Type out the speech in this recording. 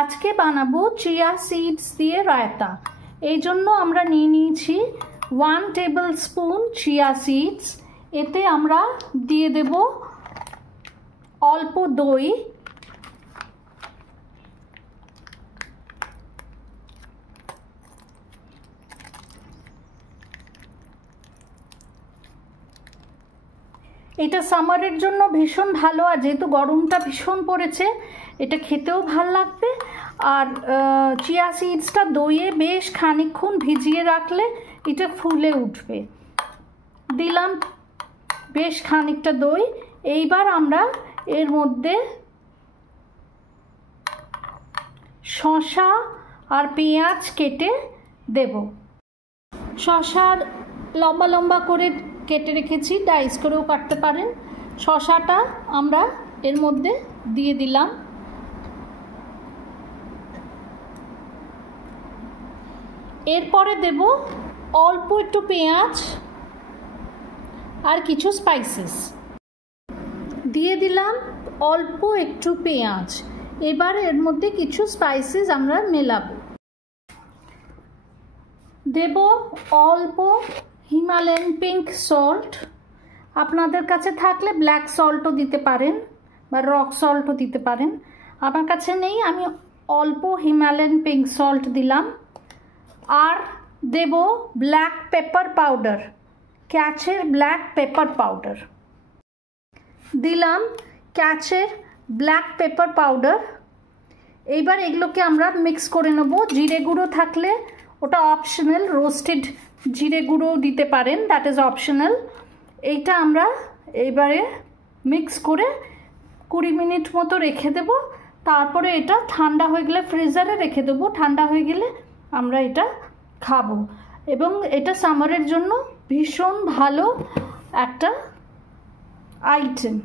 আজকে বানাবো chia seeds দিয়ে রায়তা। এই জন্য আমরা নিয়ে নিয়েছি 1 টেবিল স্পুন চিয়া সিডস। এতে আমরা দিয়ে দেব অল্প দই, এটা সামারের জন্য ভীষণ ভালো, আর যেহেতু গরমটা ভীষণ পড়েছে এটা খেতেও ভাল লাগবে। আর চিয়া সিডসটা দইয়ে বেশ খানিকক্ষণ ভিজিয়ে রাখলে এটা ফুলে উঠবে। দিলাম বেশ খানিকটা দই। এইবার আমরা এর মধ্যে শসা আর পেঁয়াজ কেটে দেব। শসার লম্বা লম্বা করে কেটে রেখেছি, ডাইস করেও কাটতে পারেন। শসাটা আমরা এর মধ্যে দিয়ে দিলাম। এরপরে দেব অল্প একটু পেঁয়াজ আর কিছু স্পাইসেস দিয়ে দিলাম। অল্প একটু পেঁয়াজ, এবার এর মধ্যে কিছু স্পাইসেস আমরা মেলাবো। দেব অল্প হিমালয়ান পিঙ্ক সল্ট, আপনাদের কাছে থাকলে ব্ল্যাক সল্টও দিতে পারেন বা রক সল্টও দিতে পারেন। আমার কাছে নেই, আমি অল্প হিমালয়ান পিঙ্ক সল্ট দিলাম। আর দেব ব্ল্যাক পেপার পাউডার, ক্যাচের ব্ল্যাক পেপার পাউডার দিলাম, ক্যাচের ব্ল্যাক পেপার পাউডার। এইবার এগুলোকে আমরা মিক্স করে নেব। জিরে গুঁড়ো থাকলে ওটা অপশনাল, রোস্টেড জিরে গুঁড়ো দিতে পারেন, দ্যাট ইজ অপশনাল। এইটা আমরা এইবারে মিক্স করে 20 মিনিট মতো রেখে দেব। তারপরে এটা ঠান্ডা হয়ে গেলে ফ্রিজারে রেখে দেবো। ঠান্ডা হয়ে গেলে আমরা এটা খাবো। এবং এটা সামারের জন্য ভীষণ ভালো একটা আইটেম।